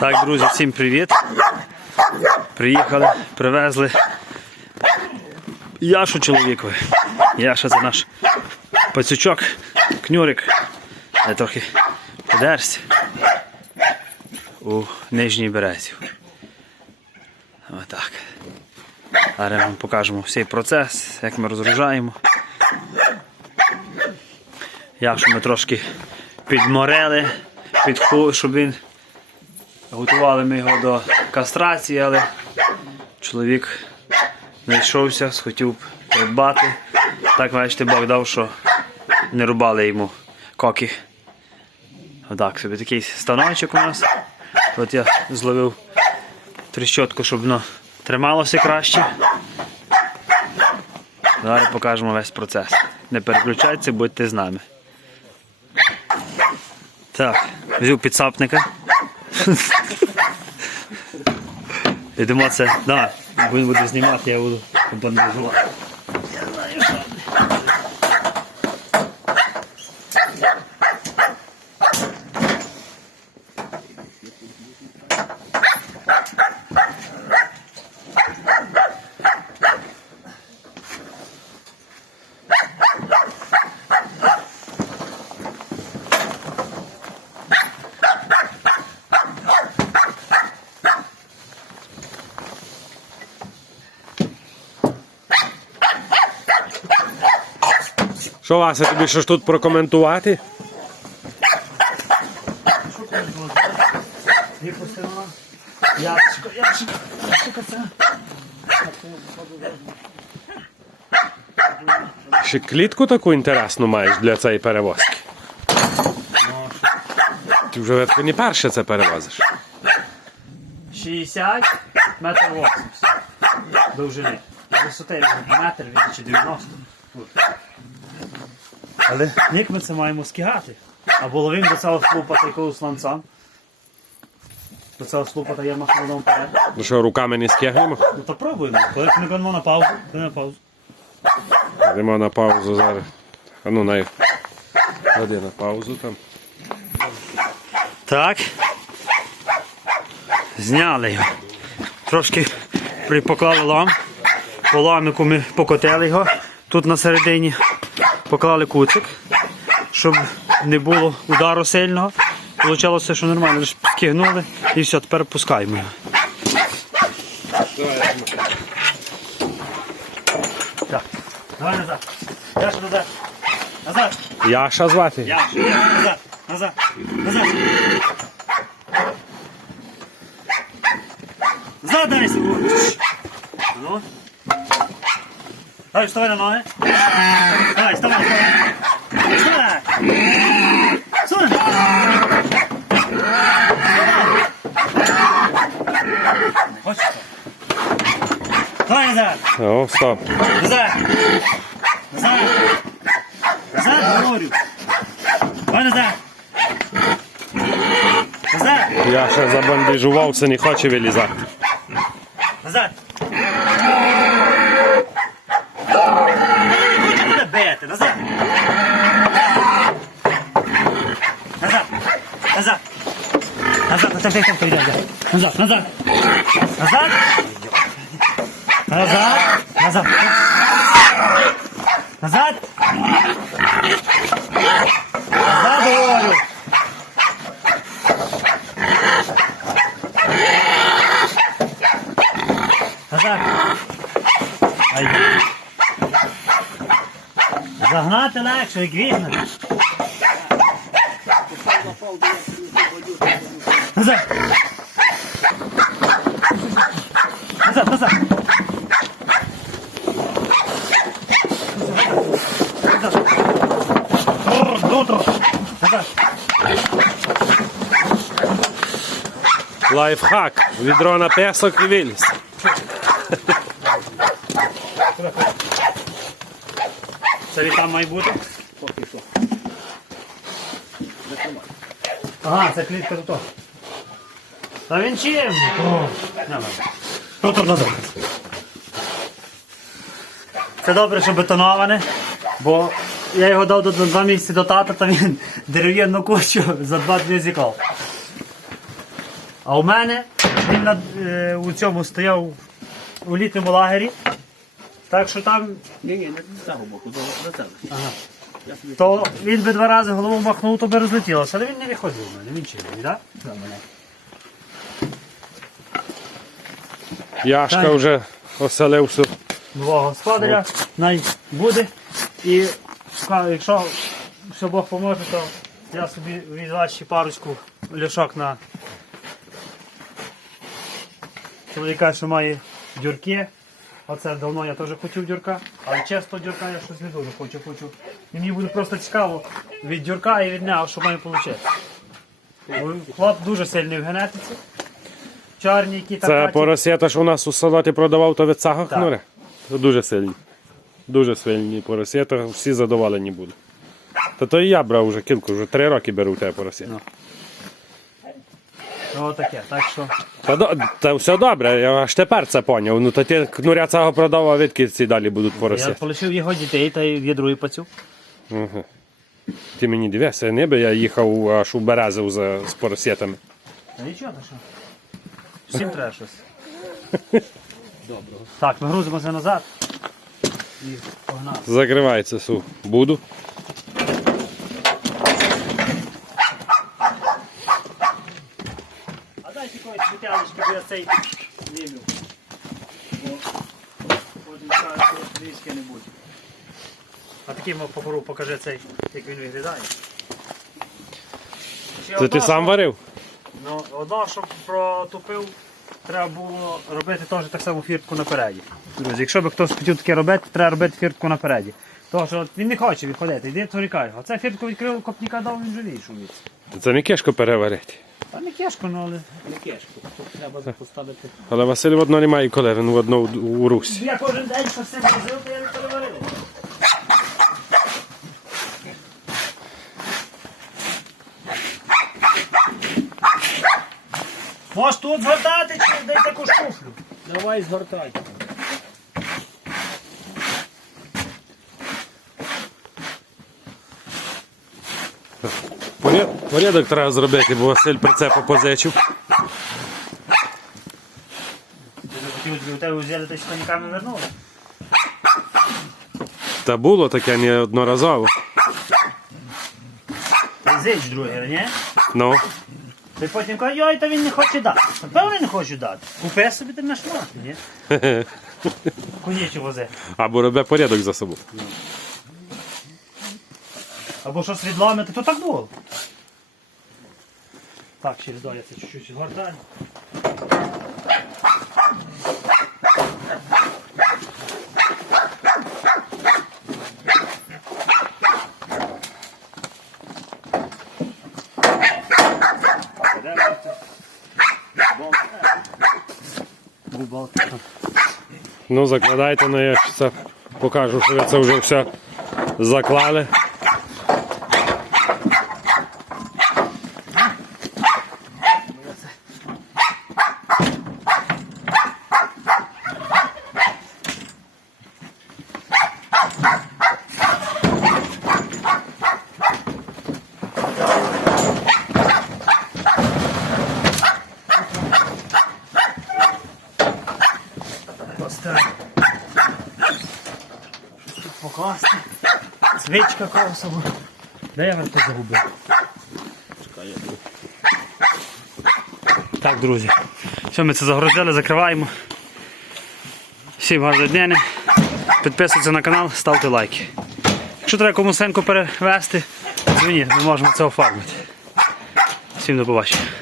Так, друзі, всім привіт. Приїхали, привезли Яшу чоловікові. Яша це наш пацючок, кнюрик. Я трохи подерся у нижній березі. Отак. Зараз вам покажемо всей процес, як ми розгружаємо. Яшу ми трошки підморели, підху, щоб він Готували ми його до кастрації, але чоловік знайшовся, схотів придбати. Так, бачите, Бог дав, що не рубали йому коки. Отак собі такий станочок у нас. От я зловив тріщотку, щоб воно трималося краще. Зараз покажемо весь процес. Не переключайтеся, будьте з нами. Так, взяв підсапника. Йдемо це. Да, він буде знімати, я буду бандажувати. Що, Вася, тобі що ж тут прокоментувати? Це. Ще клітку таку інтересну маєш для цієї перевозки. Ти вже видно, не перше це перевозиш. 60 метр 80 довжини. Висоти метр він чи 90. Але як ми це маємо скигати? Або ловимо до цього слупата якогось сланця. До цього слупата є машина вперед. Ну що, руками не стягнемо? Ну то пробуємо. Коли не беремо на паузу, то на паузу. Йдемо на паузу зараз. А ну, най. Ходи на паузу там. Так. Зняли його. Трошки припоклали лам. По ламику ми покотили його. Тут на середині поклали куцик, щоб не було удару сильного. Получалося, що нормально, лише скигнули і все, тепер пускаємо його. Так. Давай назад. Я ж назад. Назад. Яша звати? Я, я, назад, назад, назад. Назад дай. Ну. Давай, вставай на ноги. Давай, вставай, вставай. Вставай. Вставай. Хочеш? Давай назад. О, стоп. Назад. Назад. Назад, говорю. Давай назад. Назад. Яша забандажувався, не хоче вилізати. Назад. Куди бити? Назад. Назад. Назад. Назад, назад, назад, назад, назад, назад. Назад. Назад. Назад. Назад. Назад, говорю. Назад. Ай. Загнати легше, як назад. Назад. Тррр, тррр. Назад. Лайфхак. Відро на песок і виліз. Це там має бути? Ага, це клітка тут. Та він чим? Ну назад. Це добре, що бетоноване, бо я його дав до, два місяці до тата, то він дерев'яну кучу за два дні зіклав. А у мене він на, е, у цьому стояв у літньому лагері. Так що там Ні, ні, не з цього боку, до, цього. ага, то він би два рази голову махнув, то би розлетілося. Але він не виходив у мене, він чинний, так? Яшка Так. вже оселився. Нового господаря, най буде. І якщо все Бог поможе, то я собі від ще парочку ляшок на чоловіка, що має дюрки. Оце давно я теж хотів дюрка, але чесно дюрка я щось не дуже хочу. хочу. І мені буде просто цікаво від дюрка і від нього, що має вийти. Хлоп дуже сильний в генетиці. Чорні, які Це так. поросята, що у нас у салаті продавав, то від цього Так. Це дуже сильні. Дуже сильні поросята, всі задоволені будуть. Та то і я брав вже кілька, вже три роки беру у тебе поросята. Ну. Ну, таке. Так що. Та, до- та все добре, я аж тепер це поняв. Ну то ти кнуря цього продав, а відки ці далі будуть Я поросяти. полишив його дітей та є другий пацюк. Ага. Ти мені дивися, не би я їхав аж у Березов за, з поросятами. Та нічого, та що. Всім треба щось. Доброго. Так, ми грузимося назад. І погнали. Закривається су. Буду. А дайте якоїсь світялочки, бо я цей що трішки не буде. А попору покажи цей, як він виглядає. Це ти сам варив? Ну, одно, щоб протупив, треба було робити теж так само фіртку напереді. Друзі, якщо б хтось хотів таке робити, треба робити фіртку напереді. Тому що він не хоче відходити, йде то каже, оце фіртку відкрив, копніка дав, він живий шуміться. Це не кишко переварити. Та не кешко, ну але. не кешку. Тут треба поставити. Але Василь в одно немає коли, він в одно у, русі. Я кожен день що все возив, то я не Можеш тут згортати чи дай таку шуфлю? Давай згортай. Поряд- Порядок треба зробити, бо Василь прицепу позичив. Я хотів у тебе взяли, то що нікому не вернули. Та було таке неодноразово. Ти зич другий, ні? Ну, Ти потім кажеш, йой, то він не хоче дати. Напевно, не хоче дати. Купи собі ти на шмат, ні? Конічі возе. або роби порядок за собою. Або щось відламити, то так було. Так, через два я це чуть-чуть згортаю. Ну, закладайте, ну я це покажу, що ви це вже все заклали. Свічка косова. Де я варто загубив? Так, друзі. Все, ми це загрузили, закриваємо. Всім гарного дня. Підписуйтесь на канал, ставте лайки. Якщо треба комусь сенку перевести, дзвоніть, ми можемо це оформити. Всім до побачення.